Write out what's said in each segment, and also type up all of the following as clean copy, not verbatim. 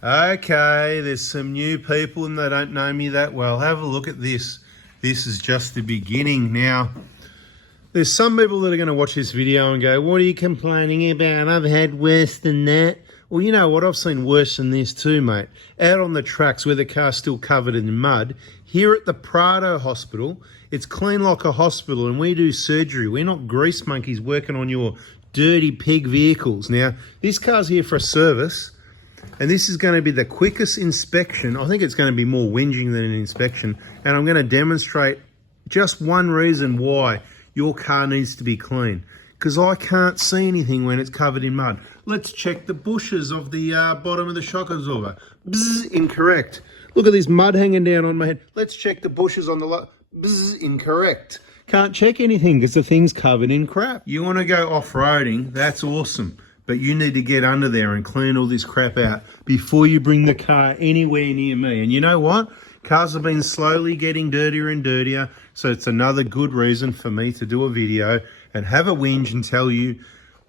Okay, there's some new people and they don't know me that well. Have a look at this. This is just the beginning. Now, there's some people that are going to watch this video and go, what are you complaining about? I've had worse than that. Well, you know what? I've seen worse than this too, mate. Out on the tracks where the car's still covered in mud. Here at the Prado hospital, it's clean like a hospital and we do surgery. We're not grease monkeys working on your dirty pig vehicles. Now, this car's here for a service. And this is going to be the quickest inspection. I think it's going to be more whinging than an inspection. And I'm going to demonstrate just one reason why your car needs to be clean. Because I can't see anything when it's covered in mud. Let's check the bushes of the bottom of the shock absorber. Bzz, incorrect. Look at this mud hanging down on my head. Let's check the bushes on the bzz, incorrect. Can't check anything because the thing's covered in crap. You want to go off-roading, that's awesome. But you need to get under there and clean all this crap out before you bring the car anywhere near me. And you know what? Cars have been slowly getting dirtier and dirtier. So it's another good reason for me to do a video and have a whinge and tell you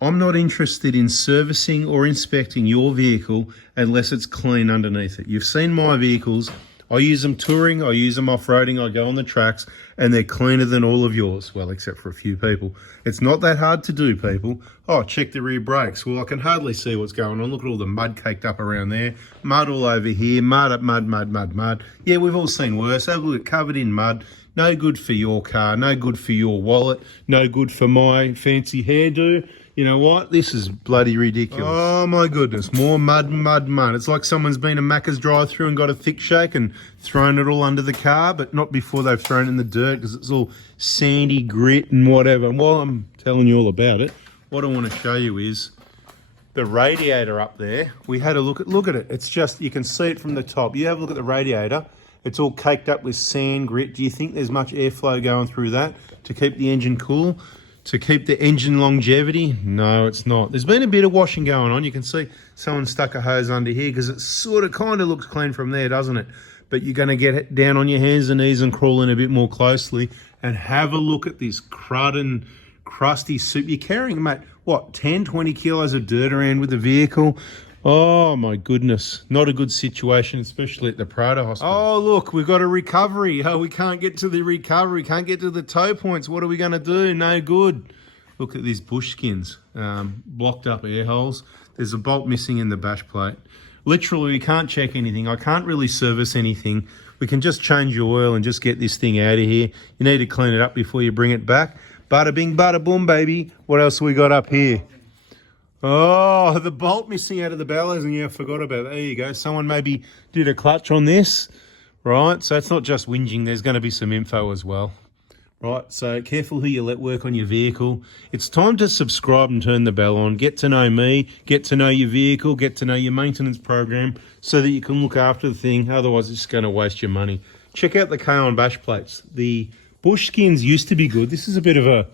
I'm not interested in servicing or inspecting your vehicle unless it's clean underneath it. You've seen my vehicles. I use them touring, I use them off-roading, I go on the tracks, and they're cleaner than all of yours. Well, except for a few people. It's not that hard to do, people. Oh, check the rear brakes. Well, I can hardly see what's going on. Look at all the mud caked up around there. Mud all over here. Mud, mud, mud, mud, mud. Yeah, we've all seen worse. Have a look, covered in mud. No good for your car. No good for your wallet. No good for my fancy hairdo. You know what? This is bloody ridiculous. Oh my goodness, more mud, mud, mud. It's like someone's been to Macca's drive-through and got a thick shake and thrown it all under the car, but not before they've thrown it in the dirt because it's all sandy grit and whatever. And while I'm telling you all about it, what I want to show you is the radiator up there. We had a look at it. It's just, you can see it from the top. You have a look at the radiator. It's all caked up with sand, grit. Do you think there's much airflow going through that to keep the engine cool? To keep the engine longevity? No, it's not. There's been a bit of washing going on. You can see someone stuck a hose under here because it sort of kind of looks clean from there, doesn't it? But you're going to get it down on your hands and knees and crawl in a bit more closely and have a look at this crud and crusty soup. You're carrying, mate, what, 10, 20 kilos of dirt around with the vehicle? Oh my goodness, not a good situation, especially at the Prado hospital. Oh look, we've got a recovery. Oh, we can't get to the recovery, can't get to the tow points. What are we going to do? No good. Look at these bush skins, blocked up air holes. There's a bolt missing in the bash plate. Literally, we can't check anything. I can't really service anything. We can just change your oil and just get this thing out of here. You need to clean it up before you bring it back. Bada bing, bada boom, baby. What else we got up here? Oh, the bolt missing out of the bellows, and yeah, I forgot about that. There you go. Someone maybe did a clutch on this, right? So it's not just whinging. There's going to be some info as well, right? So careful who you let work on your vehicle. It's time to subscribe and turn the bell on. Get to know me, get to know your vehicle, get to know your maintenance program so that you can look after the thing. Otherwise, it's going to waste your money. Check out the K-on bash plates. The bush skins used to be good. This is a bit of a...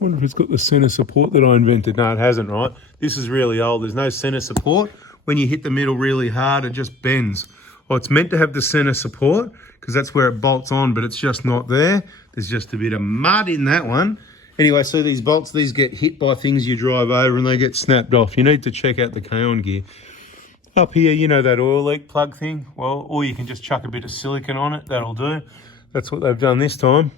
I wonder if it's got the center support that I invented. No, it hasn't, right? This is really old. There's no center support. When you hit the middle really hard, it just bends. Well, it's meant to have the center support because that's where it bolts on, but it's just not there. There's just a bit of mud in that one. Anyway, so these bolts, these get hit by things you drive over and they get snapped off. You need to check out the K-on gear. Up here, you know that oil leak plug thing? Well, or you can just chuck a bit of silicone on it. That'll do. That's what they've done this time.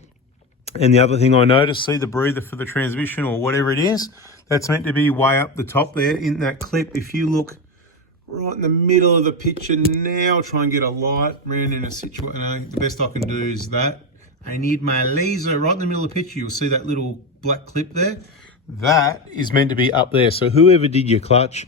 And the other thing I noticed, see the breather for the transmission or whatever it is, that's meant to be way up the top there in that clip. If you look right in the middle of the picture now, try and get a light around in a situation. The best I can do is that. I need my laser right in the middle of the picture. You'll see that little black clip there. That is meant to be up there. So whoever did your clutch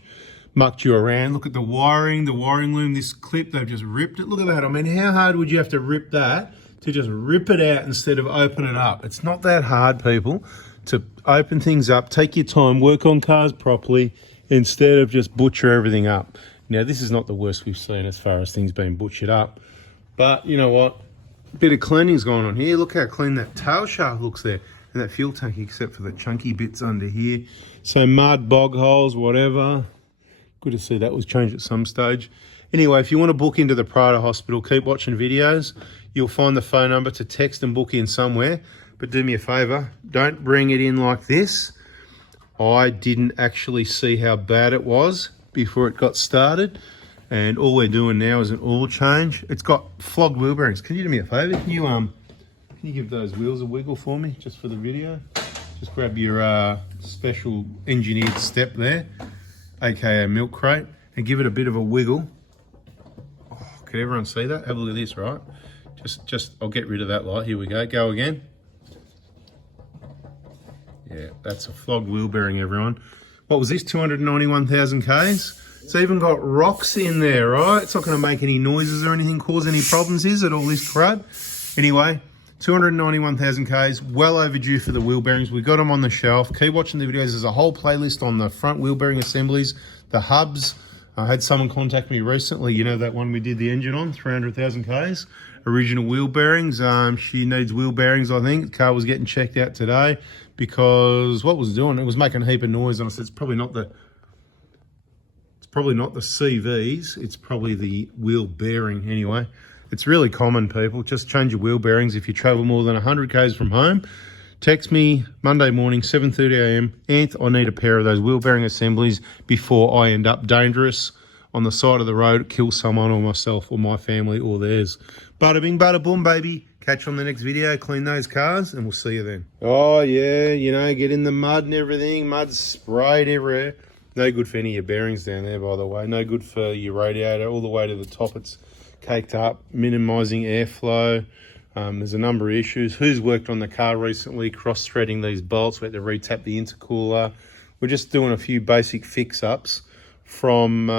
mucked you around. Look at the wiring loom, this clip, they've just ripped it. Look at that. I mean, how hard would you have to rip that to just rip it out instead of open it up? It's not that hard, people, to open things up, take your time, work on cars properly instead of just butcher everything up. Now, this is not the worst we've seen as far as things being butchered up, but you know what? A bit of cleaning's going on here. Look how clean that tail shaft looks there and that fuel tank, except for the chunky bits under here. So mud, bog holes, whatever. Good to see that was changed at some stage. Anyway, if you want to book into the Prado hospital, keep watching videos. You'll find the phone number to text and book in somewhere. But do me a favour, don't bring it in like this. I didn't actually see how bad it was before it got started. And all we're doing now is an oil change. It's got flogged wheel bearings. Can you do me a favour? Can you give those wheels a wiggle for me, just for the video? Just grab your special engineered step there, aka milk crate, and give it a bit of a wiggle. Oh, can everyone see that? Have a look at this, right? I'll get rid of that light. Here we go. Go again. Yeah, that's a flogged wheel bearing, everyone. What was this? 291,000 Ks. It's even got rocks in there, right? It's not going to make any noises or anything, cause any problems, is it? All this crud. Anyway, 291,000 Ks, well overdue for the wheel bearings. We got them on the shelf. Keep watching the videos. There's a whole playlist on the front wheel bearing assemblies, the hubs. I had someone contact me recently. You know that one we did the engine on, 300,000 Ks, original wheel bearings. She needs wheel bearings, I think. The car was getting checked out today because what was doing, it was making a heap of noise. And I said, it's probably not the CVs, it's probably the wheel bearing. Anyway, it's really common, people. Just change your wheel bearings if you travel more than 100 Ks from home. Text me Monday morning, 7:30 a.m. Ant, I need a pair of those wheel bearing assemblies before I end up dangerous on the side of the road, kill someone or myself or my family or theirs. Bada bing, bada boom, baby. Catch you on the next video, clean those cars, and we'll see you then. Oh, yeah, you know, get in the mud and everything. Mud's sprayed everywhere. No good for any of your bearings down there, by the way. No good for your radiator. All the way to the top, it's caked up, minimising airflow. There's a number of issues. Who's worked on the car recently, cross-threading these bolts? We had to re-tap the intercooler. We're just doing a few basic fix-ups from,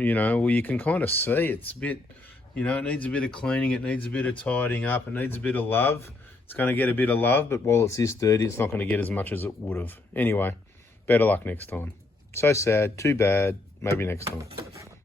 you know, well, you can kind of see it's a bit, you know, it needs a bit of cleaning. It needs a bit of tidying up. It needs a bit of love. It's going to get a bit of love, but while it's this dirty, it's not going to get as much as it would have. Anyway, better luck next time. So sad, too bad, maybe next time.